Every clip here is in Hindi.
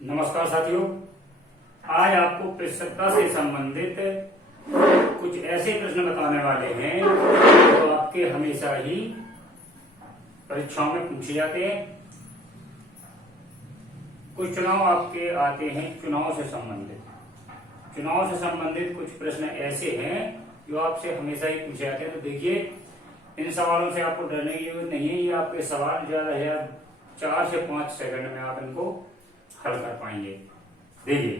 नमस्कार साथियों, आज आपको पृष्ठता से संबंधित कुछ ऐसे प्रश्न बताने वाले हैं जो आपके हमेशा ही परीक्षाओं में पूछे जाते हैं। कुछ चुनाव आपके आते हैं चुनाव से संबंधित कुछ प्रश्न ऐसे हैं जो आपसे हमेशा ही पूछे जाते हैं। तो देखिए, इन सवालों से आपको डरने की जरूरत नहीं है। ये आपके सवाल ज्यादा है 4 से 5 सेकंड में आप इनको हल कर पाएंगे। देखिए,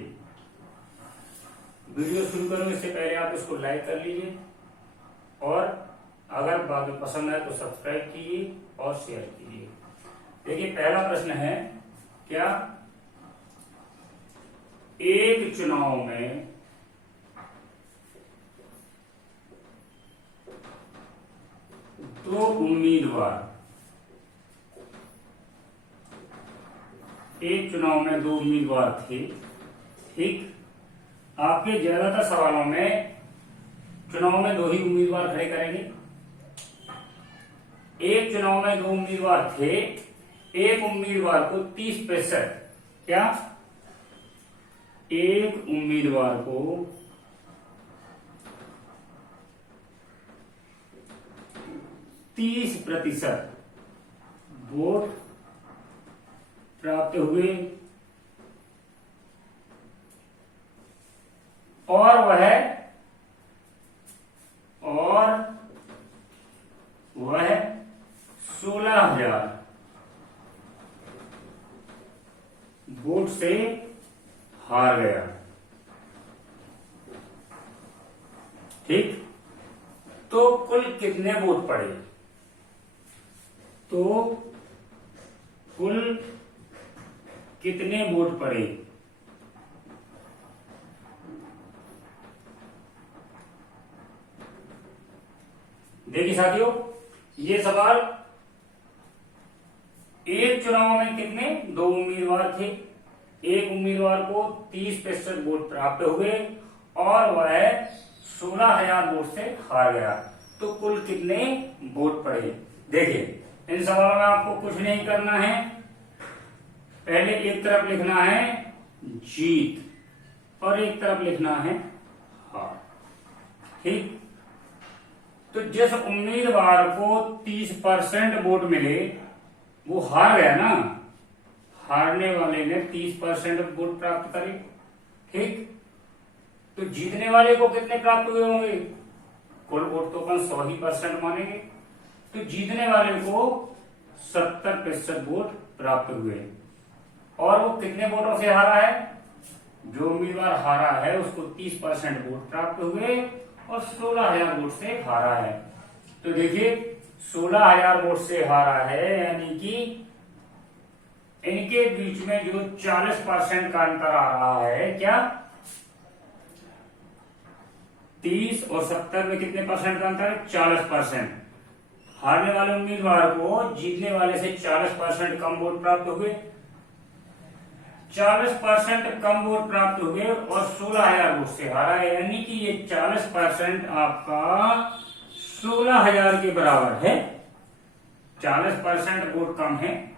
वीडियो शुरू करूं इससे पहले आप इसको लाइक कर लीजिए और अगर बात पसंद आए तो सब्सक्राइब कीजिए और शेयर कीजिए। देखिए, पहला प्रश्न है, क्या एक चुनाव में दो उम्मीदवार थे, ठीक। आपके ज्यादातर सवालों में चुनाव में 2 ही उम्मीदवार खड़े करेंगे। एक चुनाव में 2 उम्मीदवार थे, एक उम्मीदवार को 30%, क्या एक उम्मीदवार को 30% वोट प्राप्त हुए और वह 16,000 वोट से हार गया, ठीक। तो कुल कितने वोट पड़े? देखिए साथियों, ये सवाल एक चुनाव में कितने 2 उम्मीदवार थे, एक उम्मीदवार को 30% वोट प्राप्त हुए और वह 16,000 वोट से हार गया। तो कुल कितने वोट पड़े? देखिए, इन सवालों में आपको कुछ नहीं करना है। पहले एक तरफ लिखना है जीत और एक तरफ लिखना है हार, ठीक। तो जिस उम्मीदवार को 30% वोट मिले वो हार गया ना, हारने वाले ने 30% वोट प्राप्त करे, ठीक। तो जीतने वाले को कितने प्राप्त हुए होंगे? कुल वोट तो अपन 100% मानेंगे, तो जीतने वाले को 70% वोट प्राप्त हुए। और वो कितने वोटों से हारा है? जो उम्मीदवार हारा है उसको 30% वोट प्राप्त हुए और 16,000 वोट से हारा है। तो देखिए, 16,000 वोट से हारा है, यानी कि इनके बीच में जो 40% का अंतर आ रहा है, क्या 30 और 70 में कितने परसेंट का अंतर है? 40%। हारने वाले उम्मीदवार को जीतने वाले से 40% कम वोट प्राप्त हुए, 40% कम वोट प्राप्त हुए और 16,000 वोट से हारा है, यानी कि ये 40% आपका 16,000 के बराबर है। 40% वोट कम है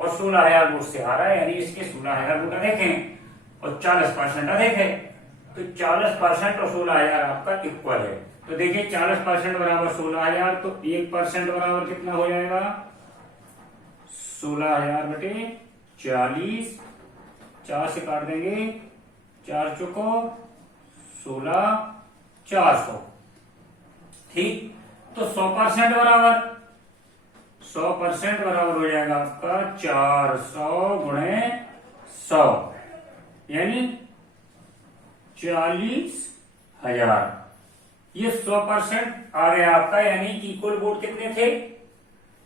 और 16,000 वोट से हारा है, यानी इसके 16,000 वोट अधिक हैं और 40% अधिक है। तो 40% और 16,000 आपका इक्वल है। तो देखिए, 40% बराबर 16,000, तो 1% बराबर कितना हो जाएगा? 16,000 बटे 40, 4 से काट देंगे, 4 चौको 16, 400, ठीक। तो 100% बराबर हो जाएगा आपका 400 गुणे 100, यानी 40,000। ये 100% आ गया आपका, यानी कि कुल वोट कितने थे?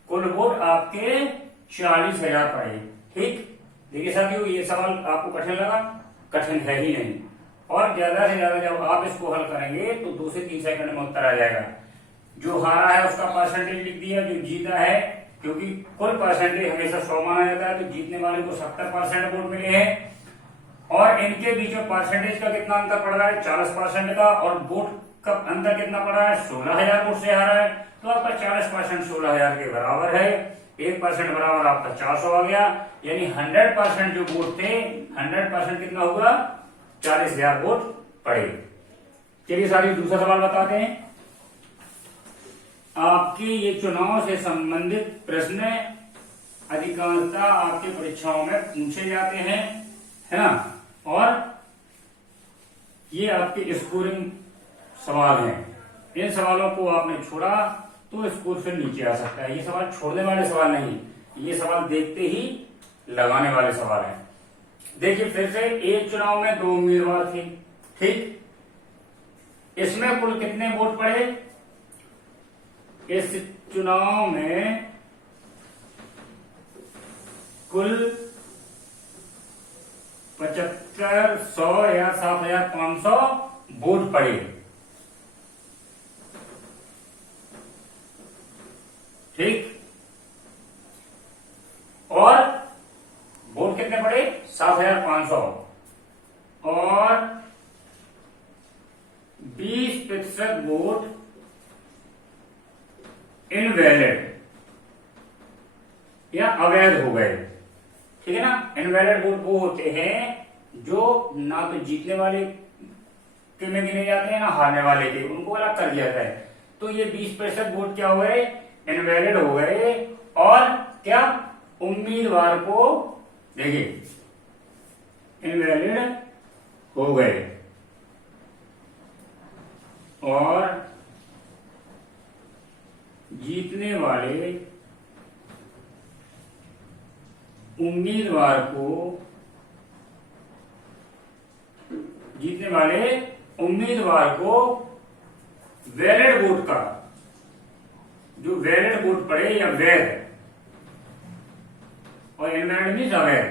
कुल वोट आपके 40,000 पड़े, ठीक। देखिए साथियों, ये सवाल आपको कठिन लगा? कठिन है ही नहीं। और ज्यादा से ज्यादा जब आप इसको हल करेंगे तो 2 से 3 सेकंड में उत्तर आ जाएगा। जो हारा है उसका परसेंटेज लिख दिया, जो जीता है, क्योंकि कुल परसेंटेज हमेशा 100 माना जाता है, तो जीतने वाले को 70% वोट मिले हैं और इनके बीच में परसेंटेज का कितना अंतर पड़ रहा है? 40% का। और वोट का अंतर कितना पड़ रहा है? 16,000 वोट से हारा है। तो आपका 40% 16,000 के बराबर है, 1% बराबर आपका 400 आ गया, यानी 100% जो वोट थे 100% कितना होगा, 40,000 वोट पड़े। चलिए सारी दूसरा सवाल बताते हैं। आपके ये चुनाव से संबंधित प्रश्न अधिकांशतः आपके परीक्षाओं में पूछे जाते हैं, है ना, और ये आपके स्कोरिंग सवाल हैं। इन सवालों को आपने छोड़ा तो स्कोर फिर नीचे आ सकता है। ये सवाल छोड़ने वाले सवाल नहीं, ये सवाल देखते ही लगाने वाले सवाल हैं। देखिए फिर से, एक चुनाव में 2 उम्मीदवार थे, ठीक, इसमें कुल कितने वोट पड़े, इस चुनाव में कुल 75, 100 या 7,500 वोट पड़े। ठीक, और वोट कितने पड़े, 7,500, और 20% वोट इनवैलिड या अवैध हो गए। ठीक है ना, इनवैलिड वोट वो होते हैं जो ना तो जीतने वाले के में गिने जाते हैं ना हारने वाले के, उनको अलग कर दिया जाता है। तो ये 20% वोट क्या हो गए, इनवैलिड हो गए, और क्या, उम्मीदवार को, देखिए, इनवैलिड हो गए और जीतने वाले उम्मीदवार को वैलिड वोट का, जो वैलिड वोट पड़े या वैध, और इनवैलिड मीन्स अवैध,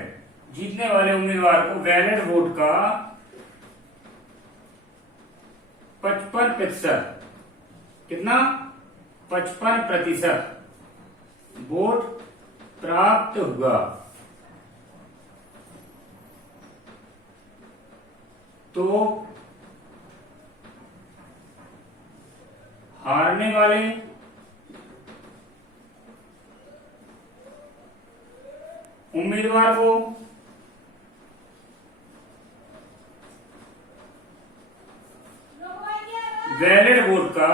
जीतने वाले उम्मीदवार को वैलिड वोट का 55%, कितना, 55% वोट प्राप्त हुआ, तो हारने वाले उम्मीदवार को वैलिड वोट का,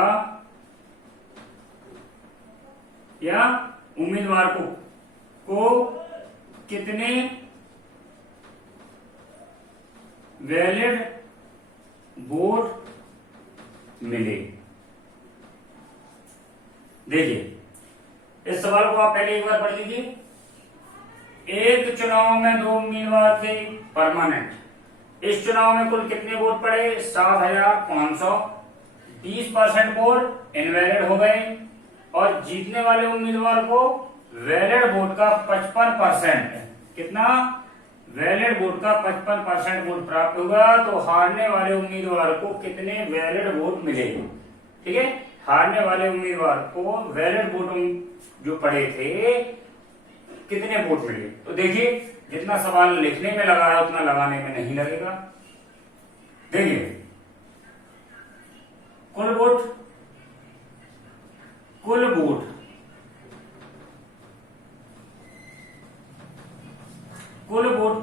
या उम्मीदवार को कितने वैलिड वोट मिले। देखिए, इस सवाल को आप पहले एक बार पढ़ लीजिए। एक चुनाव में 2 उम्मीदवार थे परमानेंट। इस चुनाव में कुल कितने वोट पड़े, 7,500। 20% वोट इनवैलिड हो गए और जीतने वाले उम्मीदवार को वैलिड वोट का 55%, कितना, वैलिड वोट का 55% वोट प्राप्त हुआ। तो हारने वाले उम्मीदवार को कितने वैलिड वोट मिले। ठीक है, हारने वाले उम्मीदवार को वैलिड वोट जो पड़े थे कितने वोट मिले। तो देखिए, जितना सवाल लिखने में लगा है उतना लगाने में नहीं लगेगा। देखिए, कुल वोट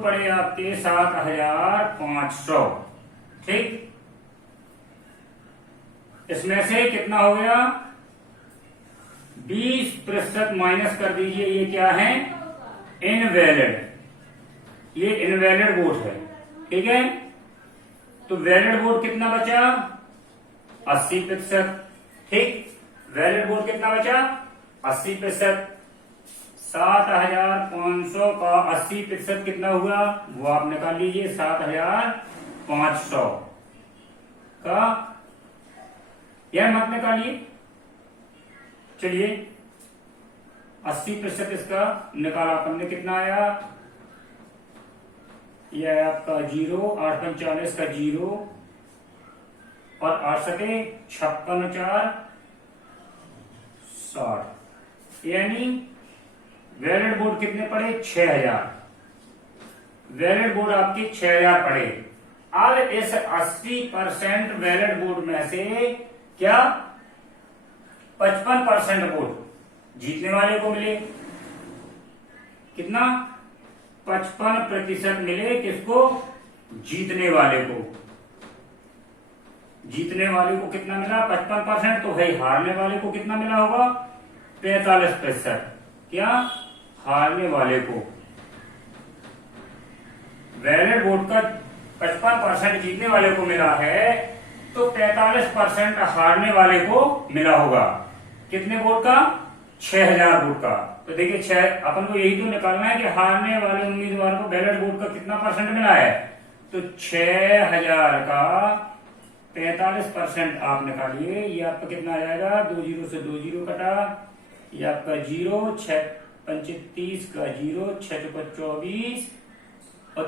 पड़े आपके 7,500। ठीक, इसमें से कितना हो गया, 20% माइनस कर दीजिए। ये क्या है, इनवैलिड, ये इनवैलिड वोट है। ठीक है, तो वैलिड वोट कितना बचा, 80%। ठीक, वैलिड वोट कितना बचा, 80%। 7,500 का 80% कितना हुआ, वो आप निकाल लीजिए। 7,500 का, यह मत निकालिए, चलिए 80% इसका निकाला अपन ने, कितना आया, यह है आपका 0, 8 × 40 का 0, और 8 सके 56 × 4 60, यानी वैलिड वोट कितने पड़े, 6,000। वैलिड वोट आपके 6,000 पड़े। अब इस 80% वैलिड वोट में से क्या, 55% वोट जीतने वाले को मिले, कितना 55% मिले किसको? जीतने वाले को। जीतने वाले को कितना मिला? 55%। तो भाई हारने वाले को कितना मिला होगा? 45%। क्या? हारने वाले को। वैलिड वोट का 55% जीतने वाले को मिला है, तो 45% हारने वाले को मिला होगा। कितने वोट का? 6000 वोट का। तो देखिए 6, अपन को यही तो निकालना है कि हारने वाले उम्मीदवार को वैलिड वोट का कितना परसेंट मिला है। तो 6000 का 45% आप निकालिए, ये आपका कितना आ जाएगा? 2 जीरो से 2 जीरो कटा, ये आपका 0, 6 35 का 0, 6 24 और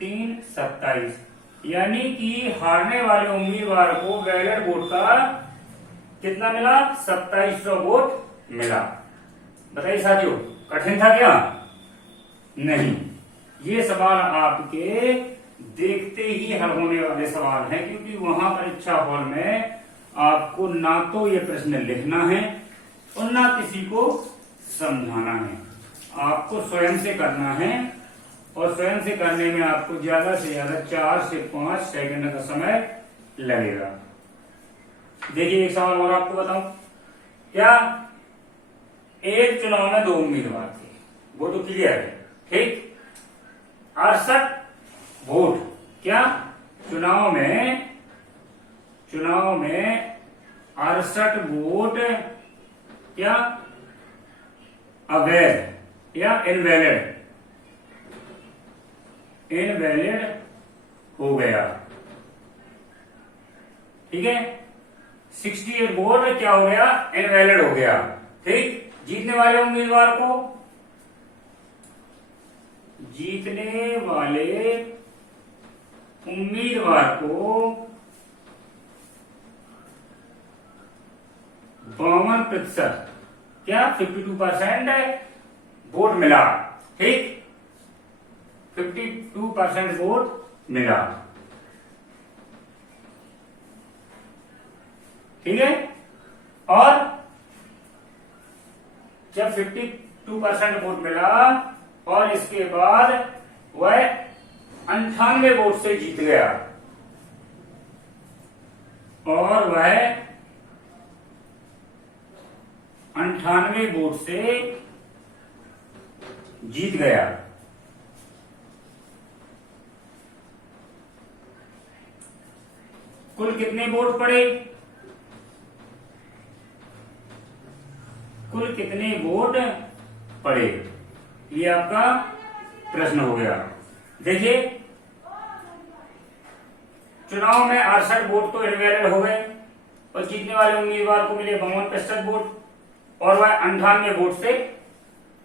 3 27, यानी कि हारने वाले उम्मीदवार को वैलिड वोट का कितना मिला? 2700 वोट मिला। बताइए साथियों, कठिन था क्या? नहीं, ये सवाल आपके देखते ही हल होने वाले सवाल हैं, क्योंकि वहां परीक्षा हॉल में आपको ना तो ये प्रश्न लिखना है और ना किसी को समझाना है, आपको स्वयं से करना है। और स्वयं से करने में आपको ज्यादा से ज्यादा 4 से 5 सेकंड का समय लगेगा। देखिए एक सवाल और आपको बताऊं, क्या एक चुनाव में 2 उम्मीदवार थे, वो तो क्लियर है, ठीक। 68 वोट, क्या चुनाव में 68 वोट क्या अवैध या इनवैलिड हो गया, ठीक है। 68 वोट क्या हो गया? इनवैलिड हो गया, ठीक। जीतने वाले उम्मीदवार को 52% क्या 52% वोट मिला, ठीक। 52% वोट मिला, ठीक है। और जब 52% वोट मिला और इसके बाद वह 98 वोट से जीत गया, और वह 98 वोट से जीत गया, कुल कितने वोट पड़े? कुल कितने वोट पड़े, ये आपका प्रश्न हो गया। देखिए चुनाव में 68 वोट तो इनवैलिड हो गए और जीतने वाले उम्मीदवार को मिले 52% वोट और वह 98 वोट से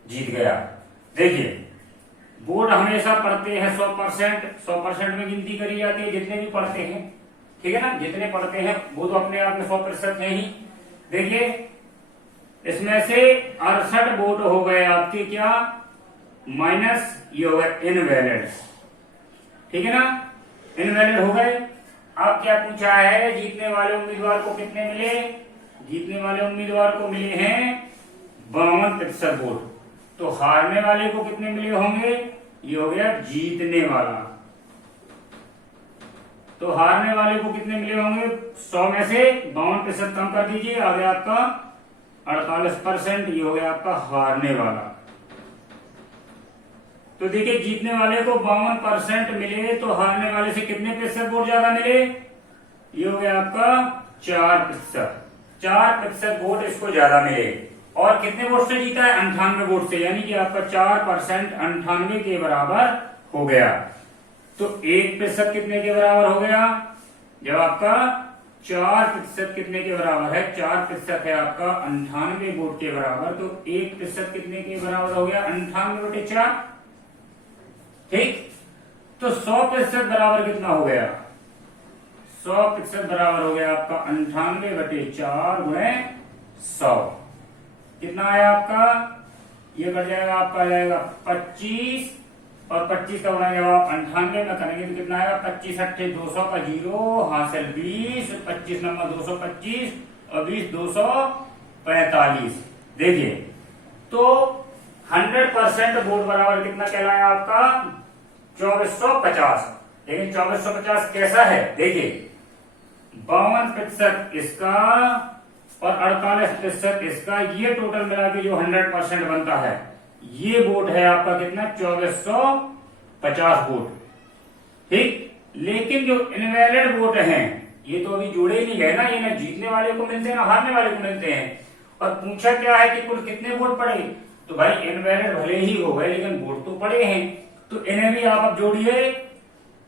जीत गया। देखिए वोट हमेशा पड़ते हैं 100% में गिनती करी जाती है, जितने भी पड़ते हैं, ठीक है ना। जितने पड़ते हैं वो तो अपने आप में 100% है ही। देखिए इसमें से 68 वोट हो गए आपके क्या माइनस, ये हो गए इनवैलिड, ठीक है ना। इनवैलिड हो गए। अब क्या पूछा है? जीतने वाले उम्मीदवार को कितने मिले? जीतने वाले उम्मीदवार को मिले हैं 52% वोट। तो हारने वाले को कितने मिले होंगे? ये हो गया जीतने वाला। तो हारने वाले को कितने मिले होंगे? 100 में से 52% कम कर दीजिए, आ गया आपका 48%, ये हो गया आपका हारने वाला। तो देखिए जीतने वाले को 52% मिले, तो हारने वाले से कितने प्रतिशत वोट ज्यादा मिले? ये हो गया आपका 4%। 4% वोट इसको ज्यादा मिले। और कितने वोट से जीता है? 98 वोट से, यानी कि आपका 4% 98 के बराबर हो गया। तो 1% कितने के बराबर हो गया? जब आपका 4% कितने के बराबर है? 4% है आपका 98 वोट के बराबर, तो 1% कितने के बराबर हो गया? 98/4, ठीक। तो 100% बराबर कितना हो गया? 100% बराबर हो गया आपका 98/4 गुणे 100। कितना आया आपका? ये कट जाएगा, आपका आ जाएगा 25, और 25 का बना जवाब 98 में करेंगे तो कितना आएगा? 25 अट्ठे 200 का 0 हासिल 20, 25 नंबर 225 और 20 245। देखिए तो 100% वोट बराबर कितना कहलाया आपका 2450। लेकिन 2450 कैसा है देखिए, 52% इसका और 48% इसका, ये टोटल मिला के जो 100% बनता है, ये वोट है आपका कितना 2450 वोट। ठीक, लेकिन जो इनवैलिड वोट हैं ये तो अभी जोड़े ही नहीं गए ना, ये ना जीतने वाले को मिलते हैं ना हारने वाले को मिलते हैं। और पूछा क्या है कि कुल कितने वोट पड़े, तो भाई इनवैलिड भले ही हो गए लेकिन वोट तो पड़े हैं, तो इन्हें भी आप अब जोड़िए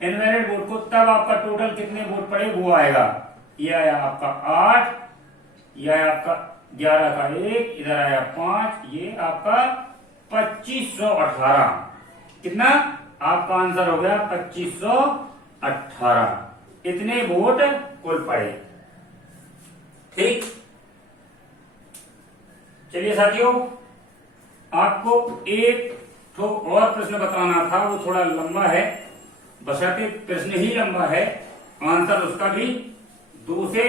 इनवैलिड वोट को, तब आपका टोटल कितने वोट पड़े वो आएगा। ये आया आपका 8, ये आया आपका 11 का 1, इधर आया 5, ये आपका 2518। कितना आपका आंसर हो गया 2518, इतने वोट कुल पड़े। ठीक, चलिए साथियों, आपको एक तो और प्रश्न बताना था, वो थोड़ा लंबा है, बशर्ते प्रश्न ही लंबा है, आंसर उसका भी 2 से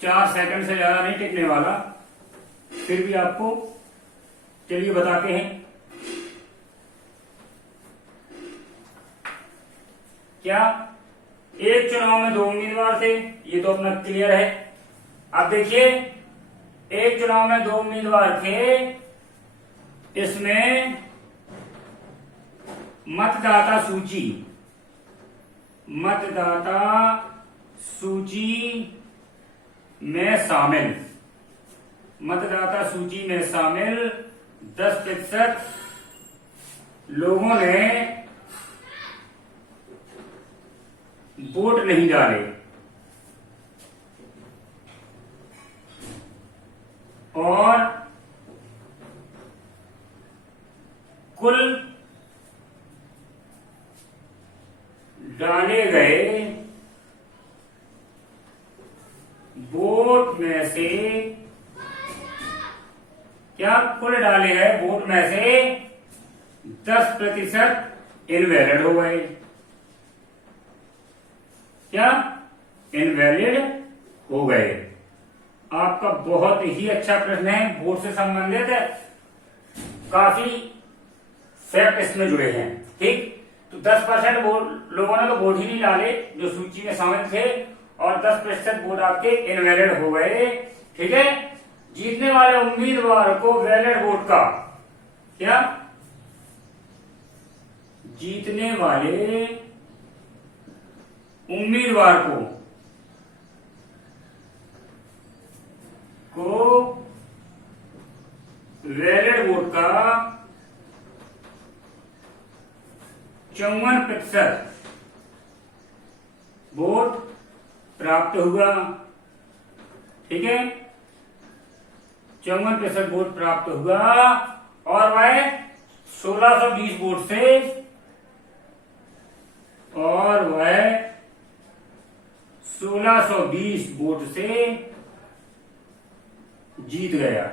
4 सेकंड से ज्यादा नहीं टिकने वाला, फिर भी आपको चलिए बताते हैं। क्या एक चुनाव में 2 उम्मीदवार थे, ये तो अपना क्लियर है। अब देखिए, एक चुनाव में 2 उम्मीदवार थे, इसमें मतदाता सूची में शामिल 10% लोगों ने वोट नहीं डाले और कुल डाले गए वोट में से, क्या कुल डाले गए वोट में से 10% इनवैलिड हो गए। क्या इनवैलिड हो गए। आपका बहुत ही अच्छा प्रश्न है, वोट से संबंधित है, काफी फैक्ट इसमें जुड़े हैं। ठीक, तो 10% लोगों ने तो वोट ही नहीं डाले जो सूची में शामिल थे, और 10% वोट आपके इनवैलिड हो गए। ठीक है, जीतने वाले उम्मीदवार को वैलिड वोट का, क्या जीतने वाले उम्मीदवार को वैलिड वोट का 54% वोट प्राप्त हुआ। ठीक है, 54% वोट प्राप्त हुआ, और वह 1620 वोट से, और वह 1620 वोट से जीत गया।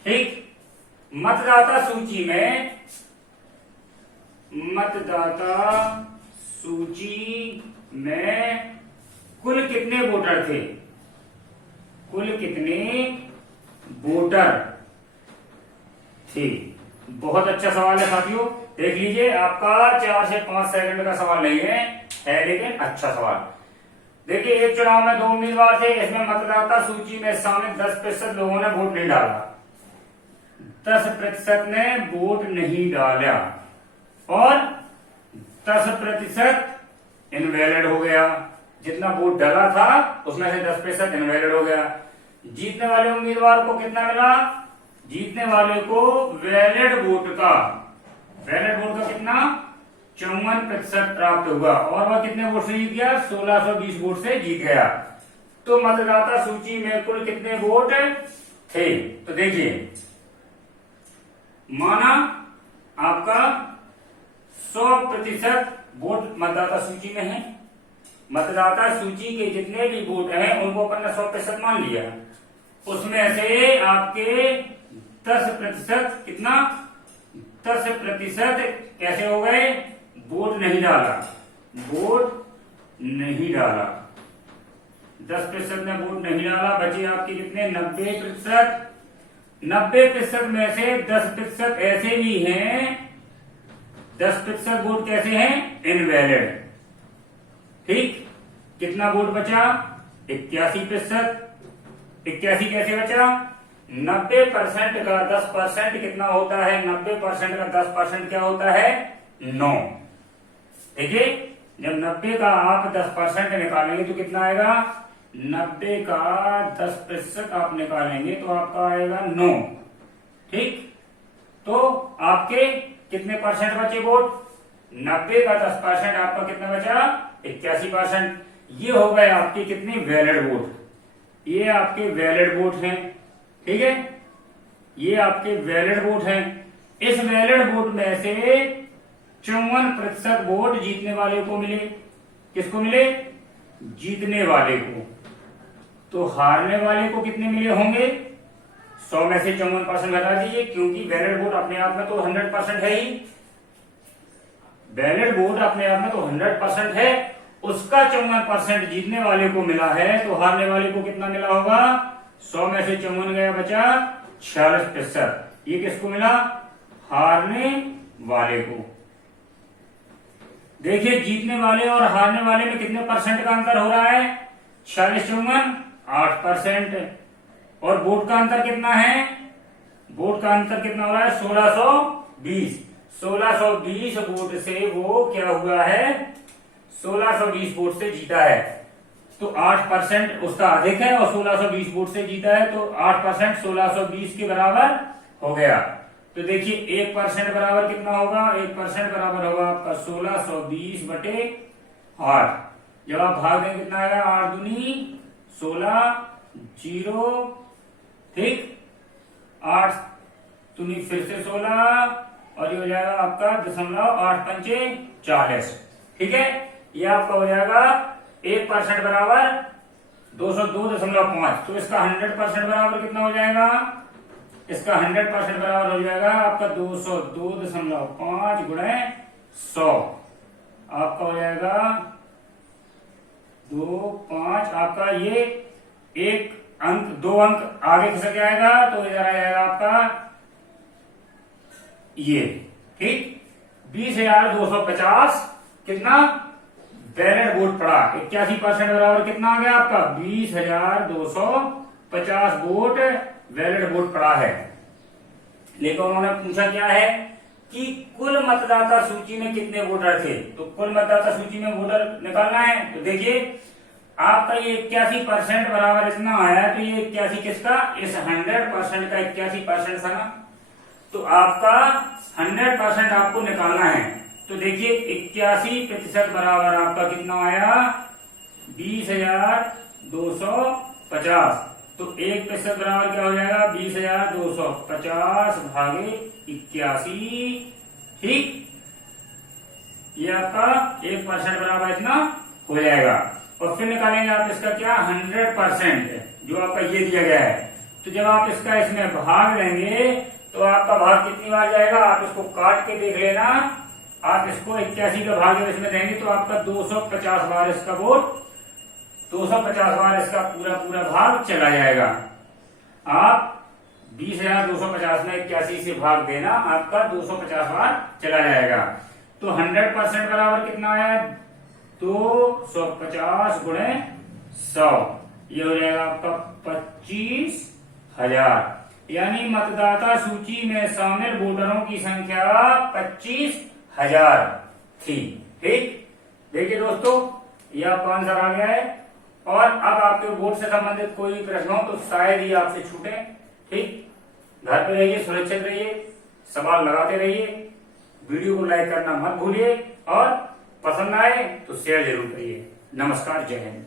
ठीक, मतदाता सूची में कुल कितने वोटर थे, कुल कितने वोटर थे। बहुत अच्छा सवाल है साथियों, देख लीजिए, आपका 4 से 5 सेकंड का सवाल नहीं है लेकिन अच्छा सवाल। देखिए, एक चुनाव में 2 उम्मीदवार थे, इसमें मतदाता सूची में शामिल 10% लोगों ने वोट नहीं डाला, 10% ने वोट नहीं डाला, और 10% इनवैलिड हो गया। जितना वोट डाला था उसमें से 10% इनवैलिड हो गया। जीतने वाले उम्मीदवार को कितना मिला, जीतने वाले को वैलिड वोट का कितना 54% प्राप्त हुआ, और वह कितने वोट से जीत गया, 1620 वोट से जीत गया। तो मतदाता सूची में कुल कितने वोट थे, तो देखिए, माना आपका 100% वोट मतदाता सूची में है, मतदाता सूची के जितने भी वोट हैं उनको अपन ने 100% मान लिया, उसमें से आपके 10% कितना, 10% कैसे हो गए, वोट नहीं डाला, 10% ने वोट नहीं डाला, बचे आपके कितने 90%, 90% में से 10% ऐसे भी हैं, 10% वोट कैसे हैं, इनवैलिड। ठीक, कितना वोट बचा, 81%। 81 कैसे बचा, 90% का 10% कितना होता है, 90% का 10% क्या होता है, 9। देखिए, जब 90 का आप 10% निकालेंगे तो कितना आएगा, 90 का 10% आप निकालेंगे तो आपका आएगा 9। ठीक, तो आपके कितने परसेंट बचे वोट, 90 का 10% आपका कितना बचा, 81%। ये हो गए आपके कितने वैलिड वोट, ये आपके वैलिड वोट हैं। ठीक है, ये आपके वैलिड वोट हैं। इस वैलिड वोट में से 54% वोट जीतने वाले को मिले। किसको मिले, जीतने वाले को। तो हारने वाले को कितने मिले होंगे, 100 में से 54% घटा दीजिए, क्योंकि वैलिड वोट अपने आप में तो 100% है ही। वैलिड वोट अपने आप में तो 100% है, उसका 54% जीतने वाले को मिला है, तो हारने वाले को कितना मिला होगा, 100 में से 54 गया, बचा 46%। ये किसको मिला, हारने वाले को। देखिए, जीतने वाले और हारने वाले में कितने परसेंट का अंतर हो रहा है, 46 54 8%। और वोट का अंतर कितना है, वोट का अंतर कितना हो रहा है, 1620। 1620 वोट से वो क्या हुआ है, 1620 वोट से जीता है। तो 8% उसका अधिक है और 1620 वोट से जीता है, तो 8% 1620 के बराबर हो गया। तो देखिए 1% बराबर कितना होगा, 1% बराबर होगा आपका 1620 बटे 8। जब आप भाग देंगे कितना आएगा, 8 दूनी 16, 0। ठीक, 8 दूनी फिर से 16, और ये हो जाएगा आपका 0.8 पंचे 40। ठीक है, ये आपका हो जाएगा 1% बराबर 202.5। तो इसका 100% बराबर कितना हो जाएगा, इसका 100% बराबर हो जाएगा आपका 202.5 गुणे 100। आपका हो जाएगा 2.5। आपका ये एक अंक, 2 अंक आगे खिसक जाएगा, तो इधर आ जाएगा आपका ये। ठीक, 20,250 कितना वैलिड वोट पड़ा। 81% बराबर कितना आ गया आपका, 20,250 वोट वैलिड वोट पड़ा है। लेकिन उन्होंने पूछा क्या है कि कुल मतदाता सूची में कितने वोटर थे। तो कुल मतदाता सूची में वोटर निकालना है। तो देखिए, आपका ये 81% बराबर इतना आया, तो ये 81 किसका, इस 100% का 81% था ना, तो आपका 100% आपको निकालना है। तो देखिए 81% बराबर आपका कितना आया, 20,250। तो 1% बराबर क्या हो जाएगा, 20,250 भागे 81। ठीक, ये आपका 1% बराबर इतना हो जाएगा। और फिर निकालेंगे आप इसका क्या, 100% जो आपका ये दिया गया है। तो जब आप इसका इसमें भाग देंगे तो आपका भाग कितनी बार जाएगा, आप इसको काट के देख लेना। आप इसको 81 का भाग जब इसमें देंगे तो आपका 250 बार इसका वोट, 250 बार इसका पूरा भाग चला जाएगा। आप 20,250 में 81 से भाग देना, आपका 250 बार चला जाएगा। तो 100% बराबर कितना आया, 250 गुणे 100। ये हो जाएगा आपका 25,000। यानी मतदाता सूची में शामिल वोटरों की संख्या 25,000 थी। ठीक, देखिए दोस्तों, यह आपका आंसर आ गया है। और अब आपके वोट से संबंधित कोई प्रश्न हो तो शायद ही आपसे छूटे। ठीक, घर पे रहिए, सुरक्षित रहिए, सवाल लगाते रहिए, वीडियो को लाइक करना मत भूलिए, और पसंद आए तो शेयर जरूर करिए। नमस्कार, जय हिंद।